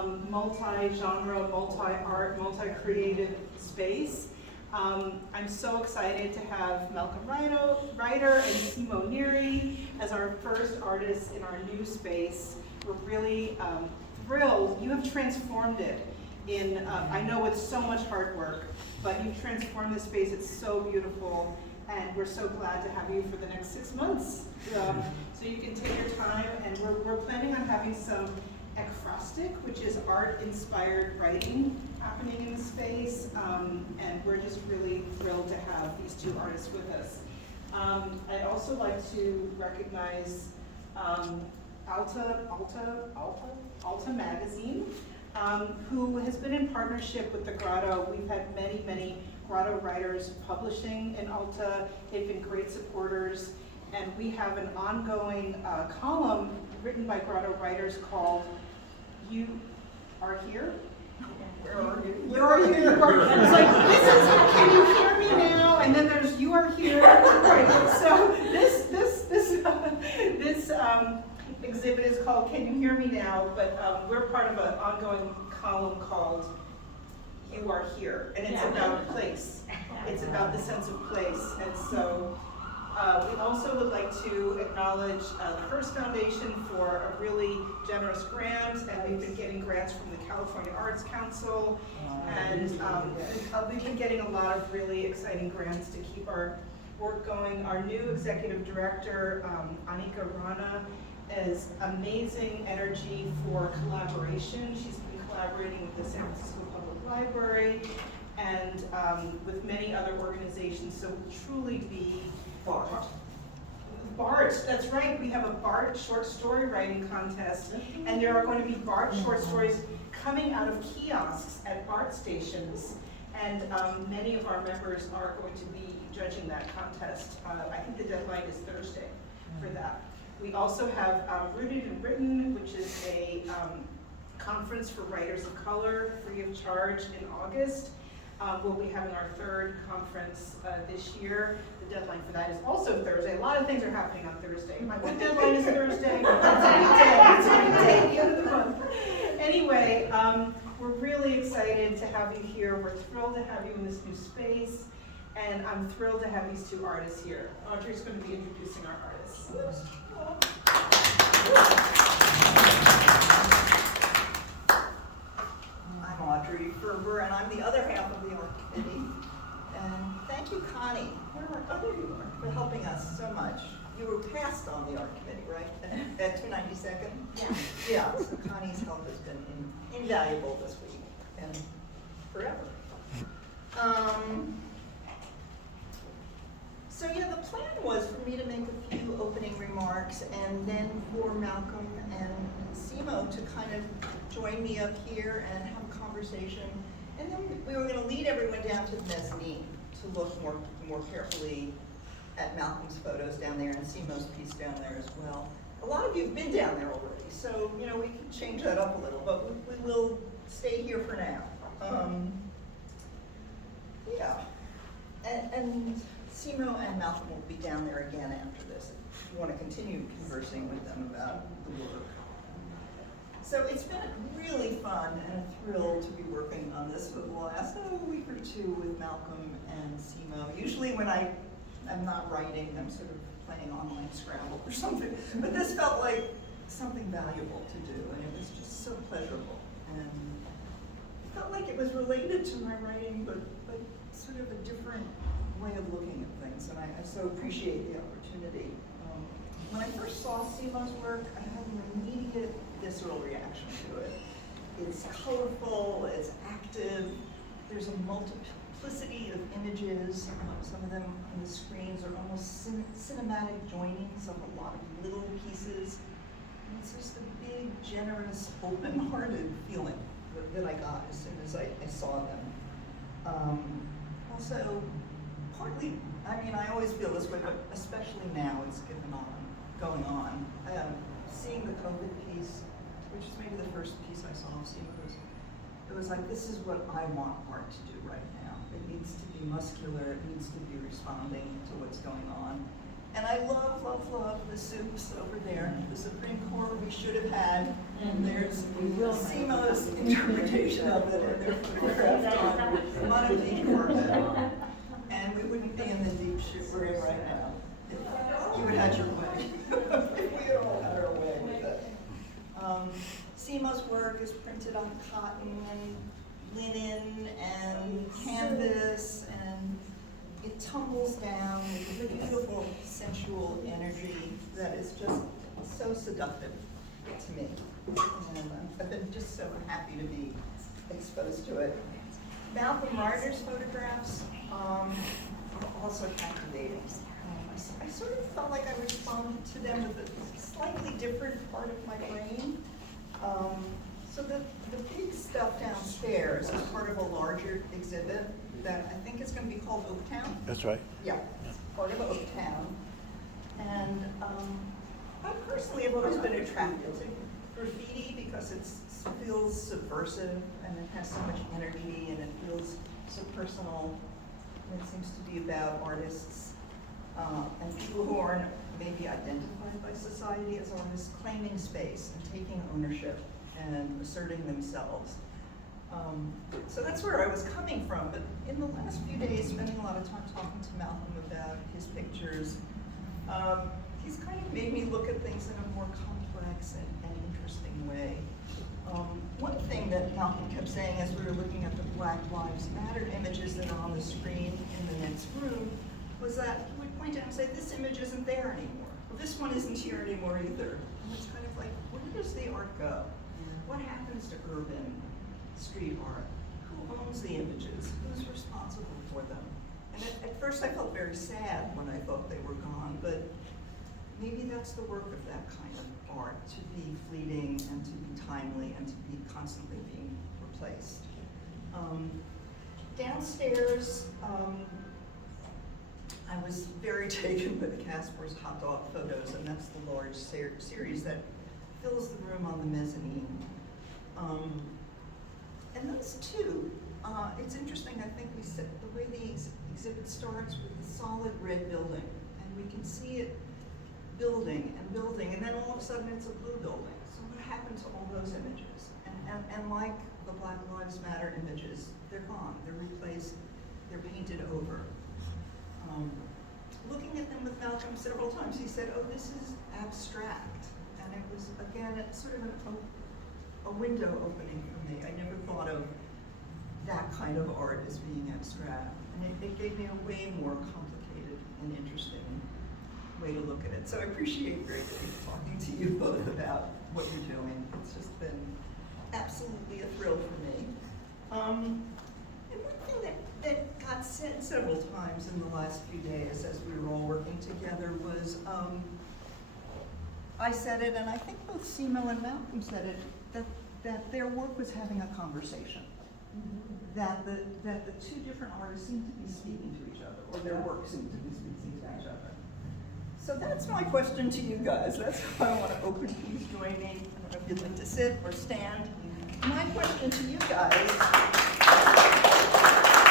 multi-genre, multi-art, multi-creative space. I'm so excited to have Malcolm Ryder and Simo as our first artists in our new space. We're really thrilled. You have transformed it in, I know it's so much hard work, but you've transformed this space. It's so beautiful, and we're so glad to have you for the next 6 months. So you can take your time, and we're planning on having some ekphrastic, which is art-inspired writing happening in the space, and we're just really thrilled to have these two artists with us. I'd also like to recognize Alta Magazine, who has been in partnership with the Grotto. We've had many Grotto writers publishing in Alta. They've been great supporters, and we have an ongoing column written by Grotto writers called "You Are Here." Where are you? Where are you? It's like, this is, can you hear me now? And then there's "You Are Here." Right. So this exhibit is called "Can You Hear Me Now?" But we're part of an ongoing column called "You Are Here," and it's about place. It's about the sense of place, and so we also would like to acknowledge the Hearst Foundation for a really generous grant, and we've been getting grants from the California Arts Council, and we've been getting a lot of really exciting grants to keep our work going. Our new executive director, Anika Rana, has amazing energy for collaboration. She's been collaborating with the San Francisco Public Library and with many other organizations, so truly be BART, that's right. We have a BART short story writing contest, and there are going to be BART short stories coming out of kiosks at BART stations, and many of our members are going to be judging that contest. I think the deadline is Thursday for that. We also have Rooted and Written, which is a conference for writers of color, free of charge, in August. We'll be having our third conference this year. The deadline for that is also Thursday. A lot of things are happening on Thursday. My book deadline is Thursday. It's a big day, the end of the month. Anyway, we're really excited to have you here. We're thrilled to have you in this new space. And I'm thrilled to have these two artists here. Audrey's going to be introducing our artists. I'm Audrey Ferber, and I'm the other half of the art committee. And thank you, Connie, for helping us so much. You were passed on the art committee, right? At 292nd? Yeah. Yeah, so Connie's help has been invaluable this week and forever. So yeah, the plan was for me to make a few opening remarks, and then for Malcolm and Simo to kind of join me up here and have a conversation. And then we were going to lead everyone down to the mezzanine to look more carefully at Malcolm's photos down there and Simo's piece down there as well. A lot of you have been down there already, so we can change that up a little, but we will stay here for now. Yeah, and Simo and Malcolm will be down there again after this if you want to continue conversing with them about the work. So it's been really fun and a thrill to be working on this for the last week or two with Malcolm and Simo. Usually when I'm not writing, I'm sort of playing online Scrabble or something. But this felt like something valuable to do, and it was just so pleasurable. And it felt like it was related to my writing, but sort of a different way of looking at things, and I so appreciate the opportunity. When I first saw Simo's work, I had an immediate visceral reaction to it. It's colorful, it's active, there's a multiplicity of images. Some of them on the screens are almost cinematic joinings of a lot of little pieces. And it's just a big, generous, open-hearted feeling that I got as soon as I saw them. Also, partly, I always feel this way, but especially now it's going on. Seeing the COVID piece, which is maybe the first piece I saw of Simo's, it was like, this is what I want art to do right now. It needs to be muscular, it needs to be responding to what's going on. And I love the soups over there, the Supreme Court we should have had. And there's Simo's interpretation of it and their photograph on a deep carpet. And we wouldn't be in the deep shit we're in right now. If you had had your way. If we had all had our way with it. Simo's work is printed on cotton and linen and canvas, and it tumbles down with a beautiful sensual energy that is just so seductive to me. And I've been just so happy to be exposed to it. Malcolm Ryder's photographs are also captivating. I sort of felt like I responded to them with a slightly different part of my brain. So the big stuff downstairs is part of a larger exhibit that I think is going to be called Oaktown. That's right. Yeah, it's part of Oaktown. And I personally have always been attracted to graffiti because it feels subversive and it has so much energy and it feels so personal. And it seems to be about artists and people who aren't maybe identified by society as artists claiming space and taking ownership and asserting themselves. So that's where I was coming from, but in the last few days, spending a lot of time talking to Malcolm about his pictures, he's kind of made me look at things in a more complex and interesting way. One thing that Malcolm kept saying as we were looking at the Black Lives Matter images that are on the screen in the next room was that he would point out and say, this image isn't there anymore. Well, this one isn't here anymore either. And it's kind of like, where does the art go? What happens to urban street art? Who owns the images? Who's responsible for them? And at first I felt very sad when I thought they were gone, but maybe that's the work of that kind of art, to be fleeting and to be timely and to be constantly being replaced. Downstairs, I was very taken with Casper's hot dog photos, and that's the large series that fills the room on the mezzanine. And those two, it's interesting, I think we said the way the exhibit starts with the solid red building, and we can see it building and building, and then all of a sudden it's a blue building. So what happened to all those images? And like the Black Lives Matter images, they're gone, they're replaced, they're painted over. Looking at them with Malcolm several times, he said, oh, this is abstract. And it was, again, it's sort of a window opening for me. I never thought of that kind of art as being abstract. And it gave me a way more complicated and interesting way to look at it. So I appreciate greatly talking to you both about what you're doing. It's just been absolutely a thrill for me. And one thing that got said several times in the last few days as we were all working together was, I said it, and I think both Simo and Malcolm said it, that their work was having a conversation. That the two different artists seemed to be speaking to each other, or their work seemed to be speaking to each other. So that's my question to you guys. That's why I want to open. Please join me. I don't know if you'd like to sit or stand. My question to you guys